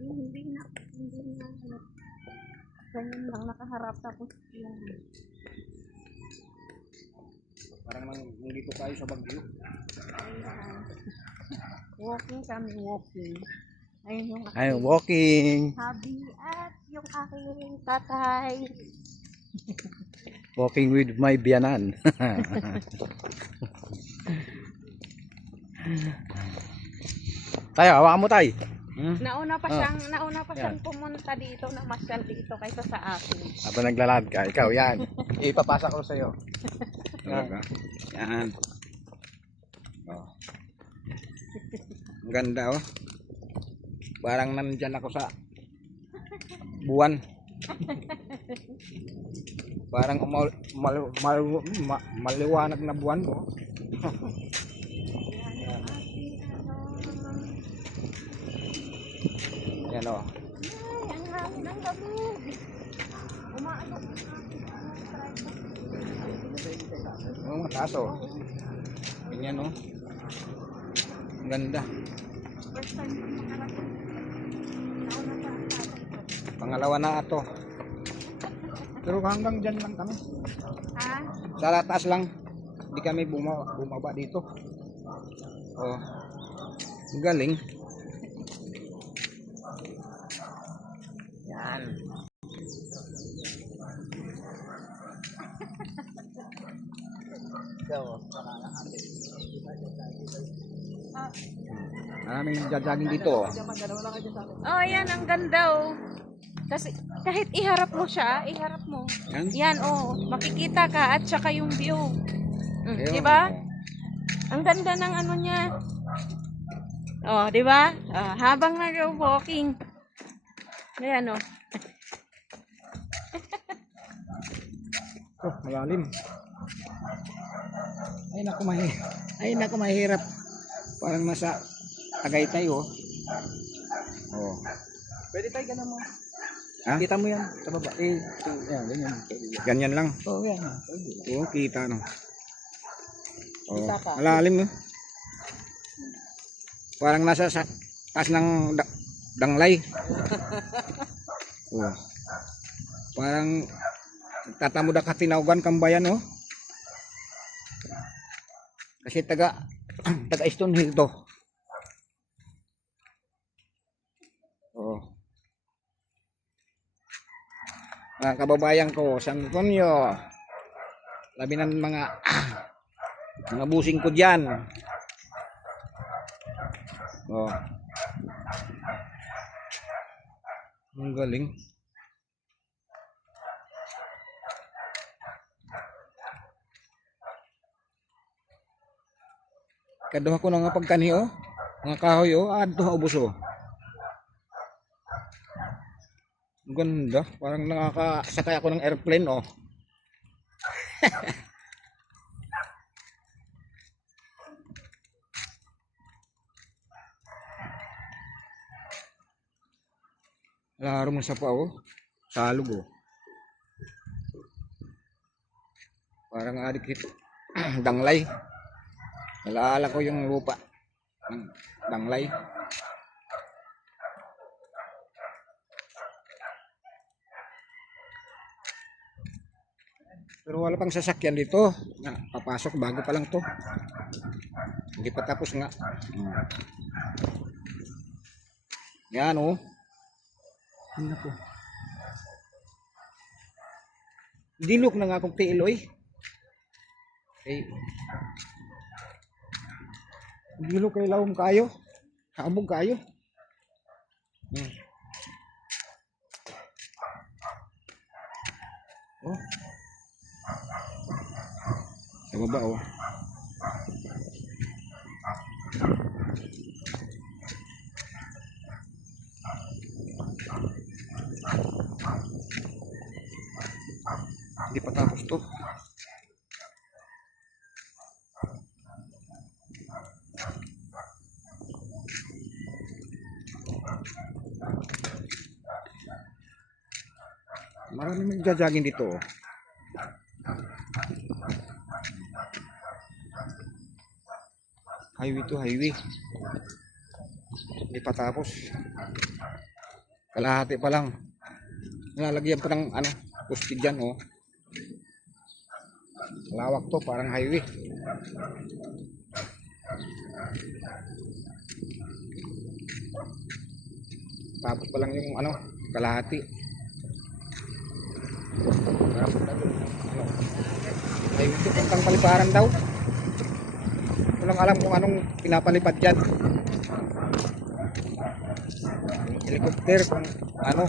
Hindi na. Ganyan lang nakaharap tapos yung Parang nandito tayo sa Baguio. ayan. Walking kami, walking. Ayun yung Ay, aking walking. hubby at yung aking tatay. Walking with my biyanan. Tayo, hawakan mo tayo. Nauna pa siyang pumunta dito, namasyal dito kaysa sa akin. Habang naglalakad ka, ikaw yan. Ipapasa ko sa'yo. Talaga. Yan. Oh. Ang ganda oh. Parang nandyan ako sa buwan. Parang maliwanag na buwan oh. Yan oh. Ay, ang hangin ng lamig. Umaano ang Oh, mataas oh. Ganyan oh. Ang ganda. first time ko makarating. Nauna pa ang tatay ko. Pangalawa na ito. Pero hanggang dyan lang kami. Ha? Sa taas lang. Hindi kami bumaba dito. Oh. Ang galing. Yan. Maraming jajaging dito. Oh, yan ang ganda oh. Kasi kahit iharap mo siya, iharap mo. Yan. Yan oh, makikita ka at saka yung view. Ayun. Di ba? Ang ganda ng ano niya. Oh, di ba? Habang nag-walking. Ayan oh. Oh, malalim. Ay naku mahirap. Parang nasa Tagaytay oh. Oh. Pwede tayo ganun mo. Ha? Kita mo yan sa baba. Yan, ganyan. Ganyan lang. Oo, yan. Oo, kita no. Oh, Kita ka. malalim no. Parang nasa sa taas ng danglay. Oh. Parang tatamod ka tinawgan kambayan oh. Kasi taga Stonehill to. Oh. Mga kababayan ko, San Antonio. Labi ng mga busing ko diyan. Oh. Ang galing. Kaduha ko na nga pagkani oh. Mga kahoy oh, adto ubos oh. Ang ganda, parang nakakasakay ako ng airplane oh. Laro mo sa pa oh. Salog oh. Parang adikit danglay. Nalaala ko yung lupa ng danglay. Pero wala pang sasakyan dito. Papasok bago pa lang to. Hindi pa tapos nga. Yan oh. Ano po? Dilok na nga akong tiiloy. Okay. Dilok kay lawom kayo. Habog kayo. Oh. Sa baba oh. Hindi pa tapos to. Marami magjajagin dito oh. Highway to highway. Hindi pa tapos. Kalahati pa lang. Nilalagyan pa ng ano, poste dyan oh. Lawak to, parang highway. Tapos pa lang yung ano, kalahati. Ano, highway to, puntang Paliparan daw. Walang alam kung anong pinapalipad dyan. Helicopter kung ano.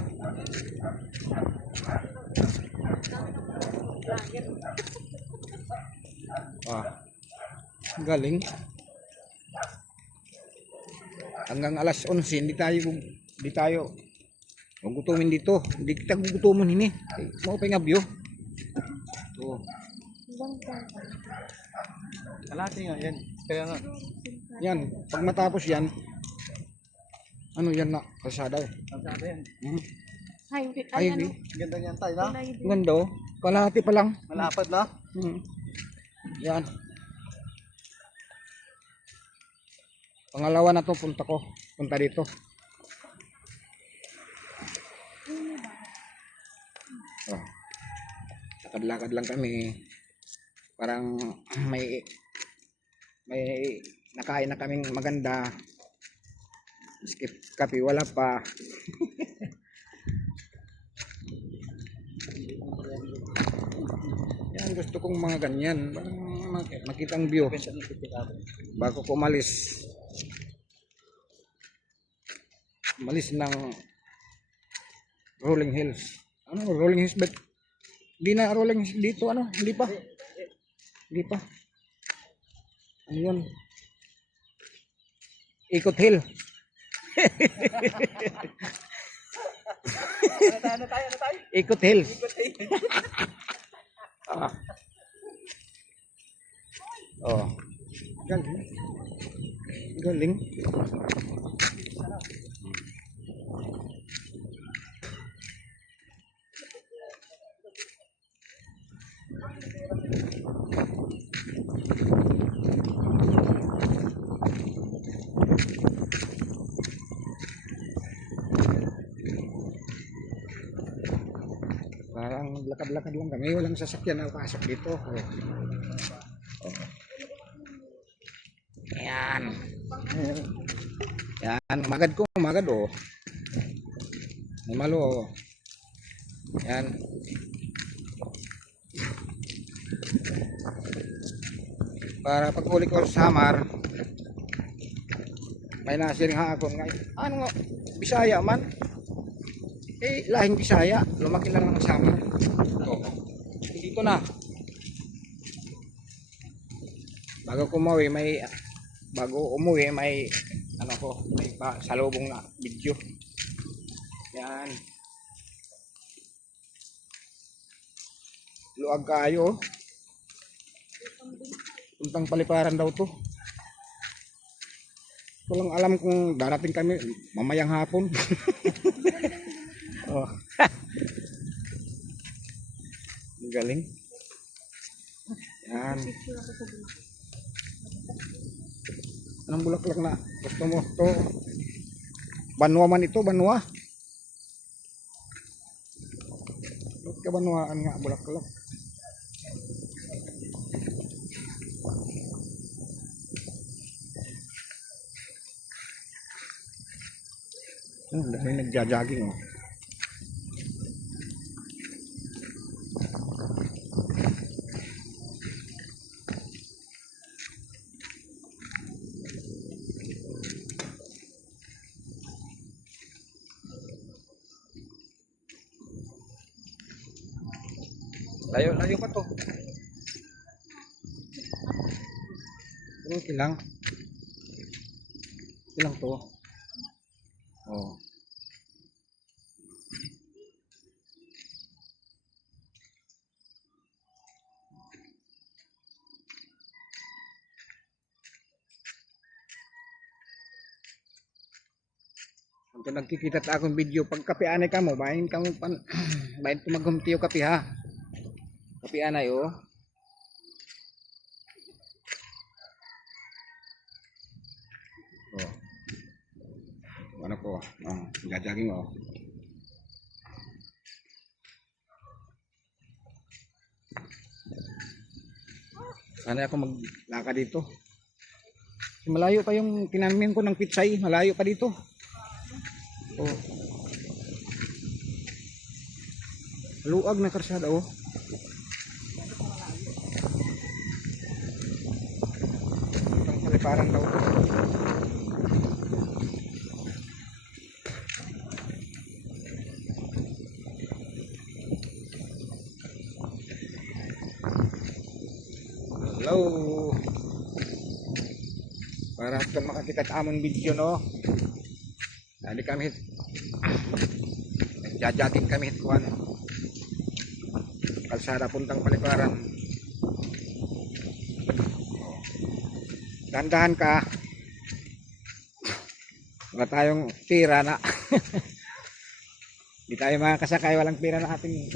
Ah, galing. Hanggang alas 11 hindi tayo gugutumin dito. Hindi kita gugutumin ini. Mau pa nga view. To. Kalahati nga yan. Kaya nga. Yan, pag matapos yan, ano yan na, kalsada. Kalsada yan. Highway. Ay, Highway. ano? Ganda niyan tayo na. Ganda oh. Kalahati pa lang. Malapad na. Yan. Pangalawa na to punta ko. Punta dito. Oh. Lakad-lakad lang kami. Parang may nakain na kaming maganda. Skip kape wala pa. Yan gusto kong mga ganyan. Parang makita ang view. Bago ko umalis. Umalis ng Rolling Hills. Ano Rolling Hills? But hindi na Rolling Hills dito ano? Hindi pa. Hindi pa. Ano yun? Ikot Hill. Ano tayo? Ikot Hills. Ah. Oh. Galing. Galing. Parang lakad-lakad lang kami, walang sasakyan na pasok dito. Oh. Oh. Yan. Yan, magad ko, magad oh. May malo oh. Yan. Para pag uli ko sa Samar, may nasiring hapon nga. Ano nga, Bisaya man. Eh, lahing Bisaya, lumaki lang ng Samar. Ito. Dito na. Bago umuwi may ano ko, may salubong na video. Yan. Luag kayo. Puntang Paliparan daw to. Walang alam kung darating kami mamayang hapon. Oh. Galing. Yan. Anong bulaklak na gusto mo? To Banwa man ito, Banwa. Kabanwaan nga bulaklak. Dahil nagja-jogging oh. Layo pa to. Okay lang. Ilang to. Oh. Kung nagkikita ta akong video pag kapianay ka mo, bahin ka mo pan bahin tumagumtiyo kapi ha. Kapianay oh. Oh. Ano ko? Oh, gajaging oh. Sana ako maglakad dito. Malayo pa yung tinanim ko ng pitsay. Malayo pa dito. Oh. Luag na karsada oh. Itong paliparan daw to. Hello. Para kung makakita sa amon video no. Dali kami. Nagja-jogging kami kuan. Kalsada puntang paliparan. Dandahan ka. Wala tayong pira na. Hindi tayo makakasakay walang pira na ating.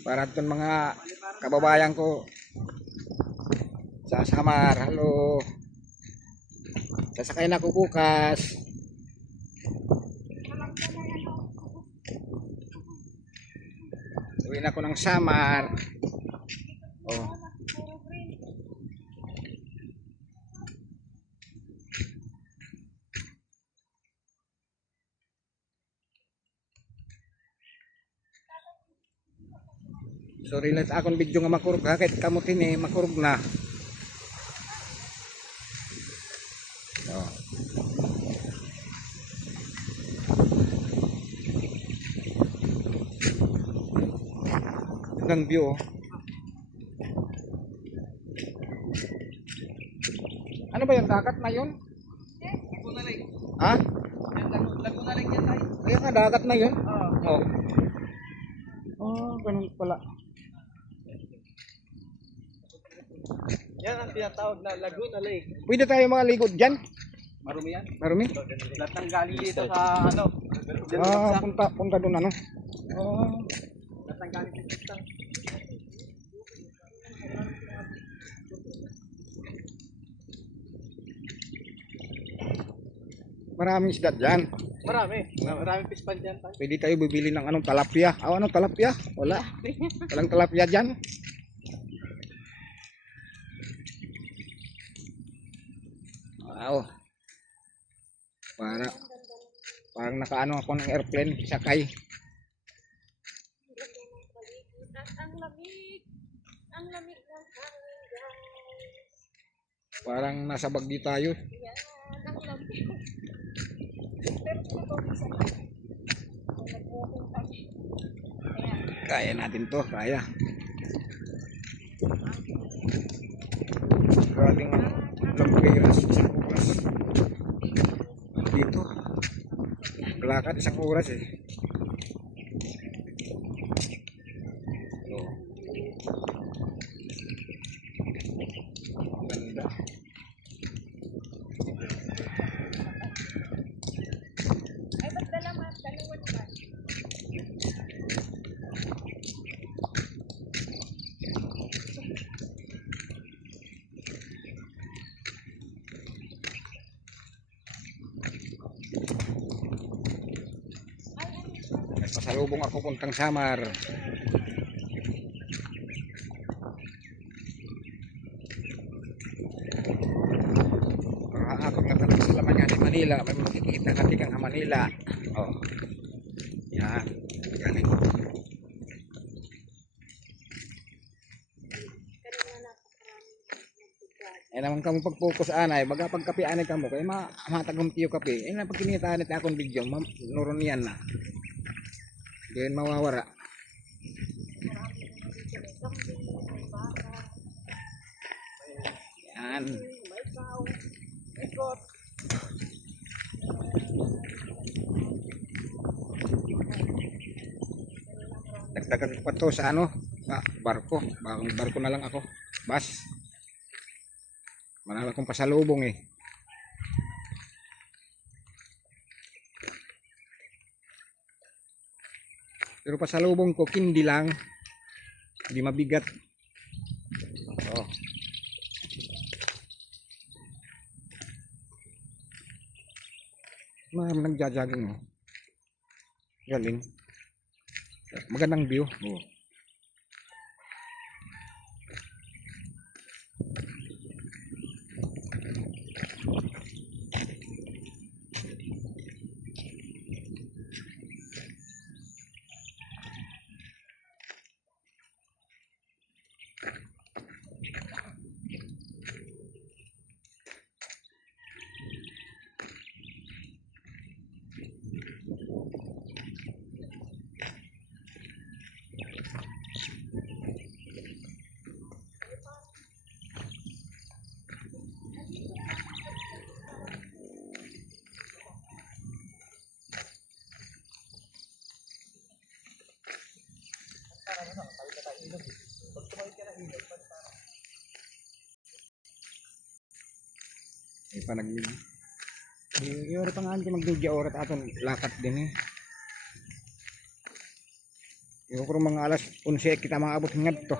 Para itong mga kababayan ko sa Samar, hello. Sasakay na ako bukas. Uwi na ako ng Samar. Oh. Sorry lang akong video nga makurog ha, kahit kamutin eh makurog na. Oh. Gandang view oh. Ano ba yung dagat na yun? Laguna Lake. Ha? Laguna Lake yan tayo. Ayun nga, dagat na yun? Oo. Oh. Oh, ganun pala. Yan ang tinatawag na Laguna Lake. Pwede tayo mga ligod dyan? Marumi yan. Marumi? Lahat ng galing dito sa ano. Ah, punta doon ano? Oh. Lahat ng galing dito. Maraming isda dyan. Maraming fish pan dyan tayo. Pwede tayo bibili ng anong talapia. Oh, anong talapia? Wala. Walang talapia dyan. Wow. Parang nakaano ako ng airplane, sakay. Ang lamig. Ang lamig ng hangin, guys. Parang nasa Bagdi tayo. Yan, ang lamig. Pero ito sa nag-walking kami. Ayan. Kaya natin to, kaya. Galing Lampiras, isang oras. Dito. Lakad isang oras eh. Oh. Ganda. Ay, ba't dalaman? Dalawan ba? Pasalubong ako puntang Samar. Ako nga talaga sa laman yan Manila. May makikita natin kang Manila. Oh. Yan. Galing. Eh naman kamo pag-focus anay, baga pagkapi anay kamo kay matagom tiyo kape. Eh na pag kinita anay akong video, nuron yan na. Diyan mawawara. Yan. Dagdagan ko pa to sa ano, sa barko. Bagong barko na lang ako. Bas. Marami akong pasalubong eh. Pero pasalubong ko kindi lang. Hindi mabigat. Oh. Marami nagja-jogging oh. Galing. Magandang view. Oh. Pa nag oras pa nga hindi magdugya oras aton lakat din eh. Yung kung mga alas 11 kita maabot hingad to.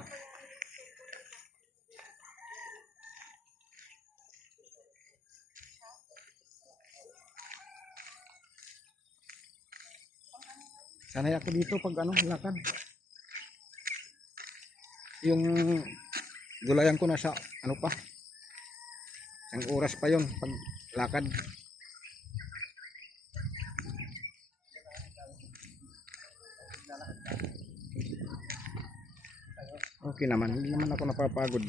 Sanay ako dito pag ano lakad. Yung gulayan ko nasa ano pa. Ang oras pa yon pag lakad. Okay naman, hindi naman ako napapagod.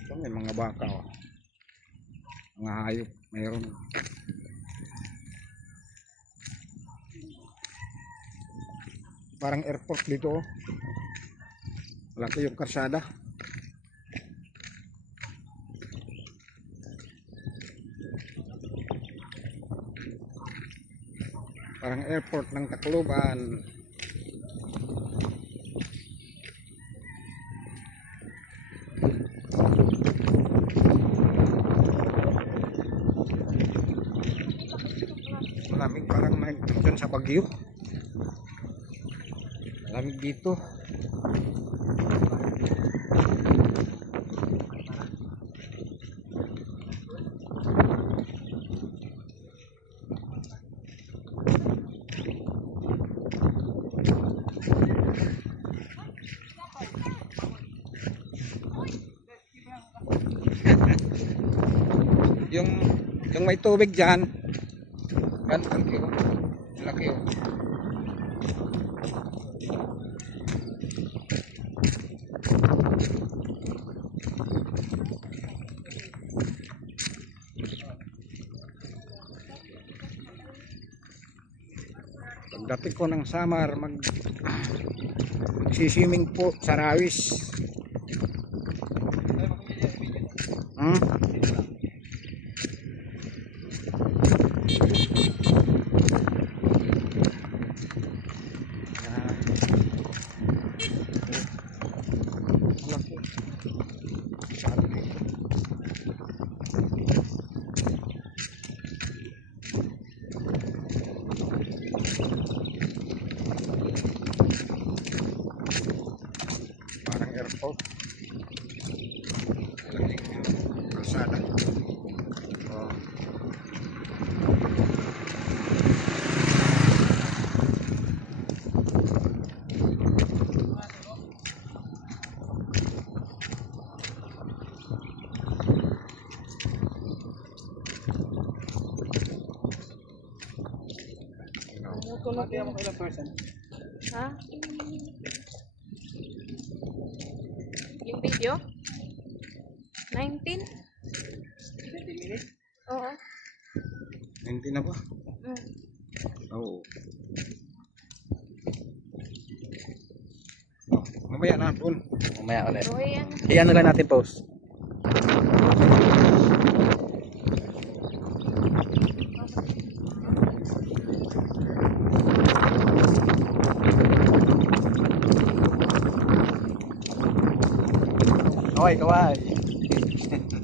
Ito may mga baka, oh. Mga hayop, mayroon. Parang airport dito, oh. Malaki yung karsada. Parang airport ng Tacloban. Malamig parang nandun sa Baguio. Malamig dito. yung may tubig dyan yan, laki oh. Laki oh. Pagdating ko ng Samar siswimming po sa Rawis. Parang airport. Kalsada. Oh. Mati ako kailang person. Ha? Yung video? 19? 20 minutes? Oo. 19 na ba? Oo. Oh, mamaya na doon. Mamaya ulit. So, ayan. Iyan na lang natin post. Kaway, kaway.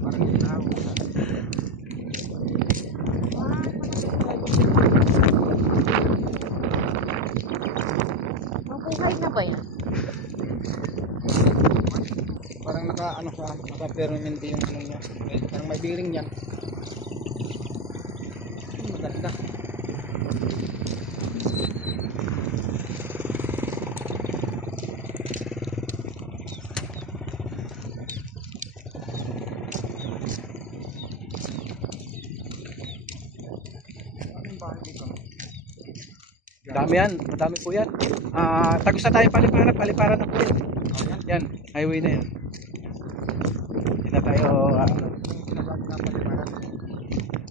Parang tao. Mabuhay na ba yan? Parang naka ano sa naka-permanente yung ano niya. Parang may bearing yan. Maganda. Dami yan, madami po yan. Tagos na tayo paliparan na po yan. Yan, highway na yan. Hindi na tayo,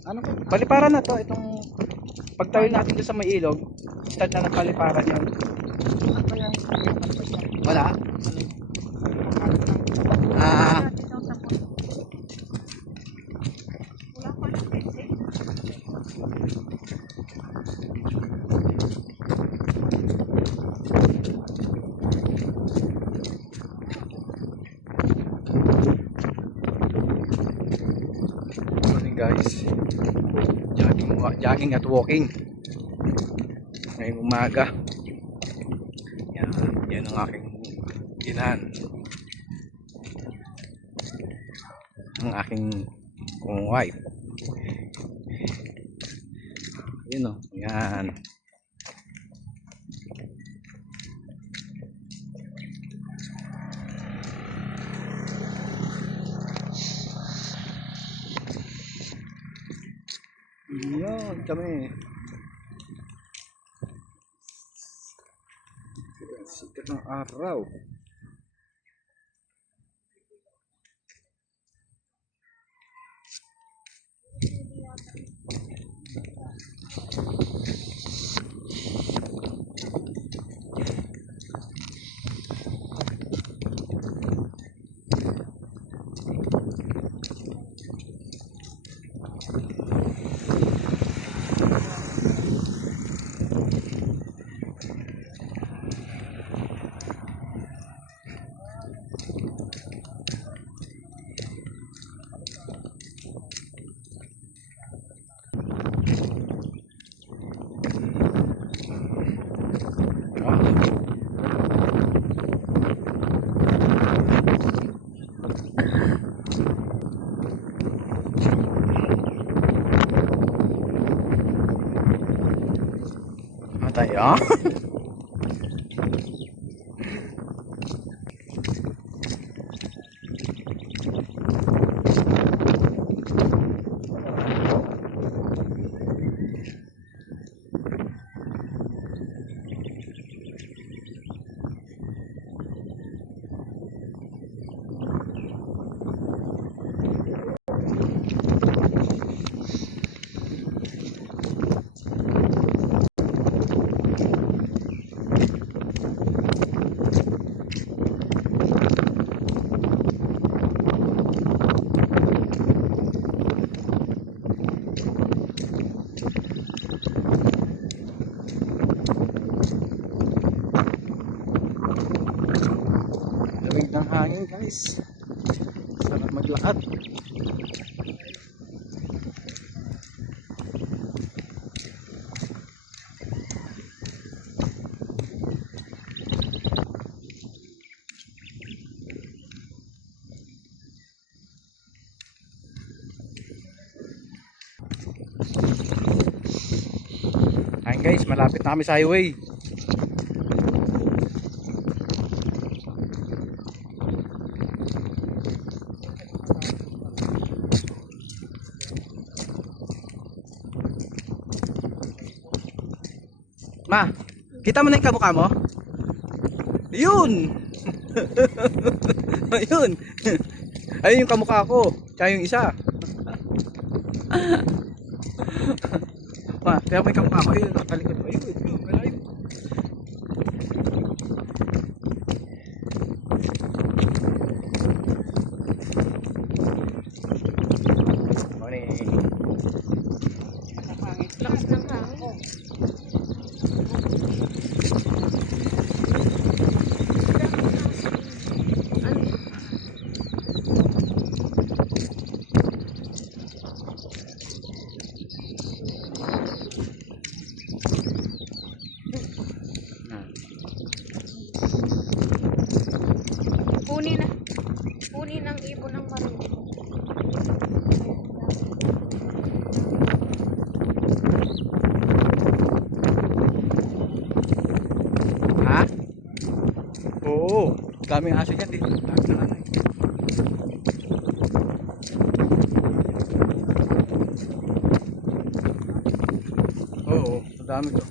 Ano po? paliparan na to, itong pagtayo natin doon sa may ilog, start na ng paliparan yan. Wala. Morning guys, jogging at walking ngayong umaga. Yan ang aking ginahan, ang aking wife. Yun o, yan. Yan kami. Sikat ng araw. Tayo. Lamig ng hangin guys, sarap maglakad. Ayun guys, malapit na kami sa highway. Ma, kita mo na yung kamukha mo? Yun! Ayun! Ayun yung kamukha ko, tsaka yung isa. Ma, kaya mo yung kamukha ko, ayun, nakalikod ko. Ayun, ayun, malayo. Morning. Lakas ng hangin. ibon ng marunong. Ha? Oo. Daming aso dyan dito. Dami na ano. Oo, ang dami to.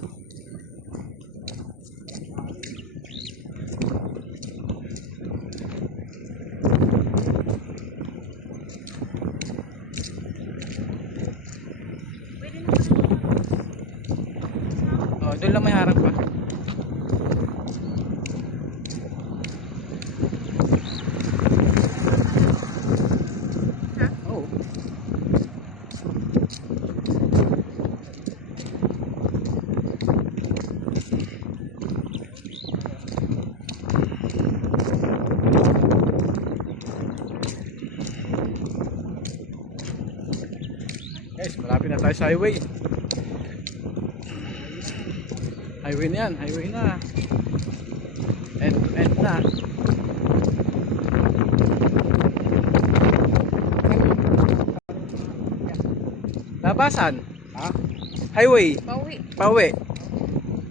Oh, doon lang may harap pa. Oo. Guys, malapit na tayo sa highway. Highway na yan, highway na. End na. Labasan. Ha? Highway. Pauwi. Pauwi.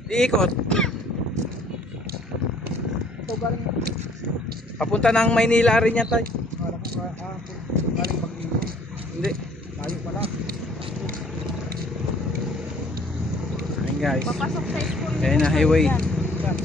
Iikot. Ito galing. Papunta ng Maynila rin yan tayo. Kala ko galing Pag-ibig. Hindi. Tayo pala. Ayun guys. Papasok sa school. Ayun na, highway. Yan.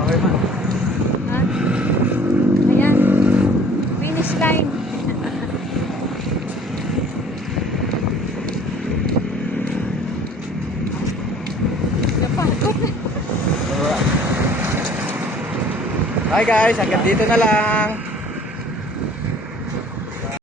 Okay man. Ha? Ayan. Finish line. Napagod na. Hi guys, hanggang dito na lang.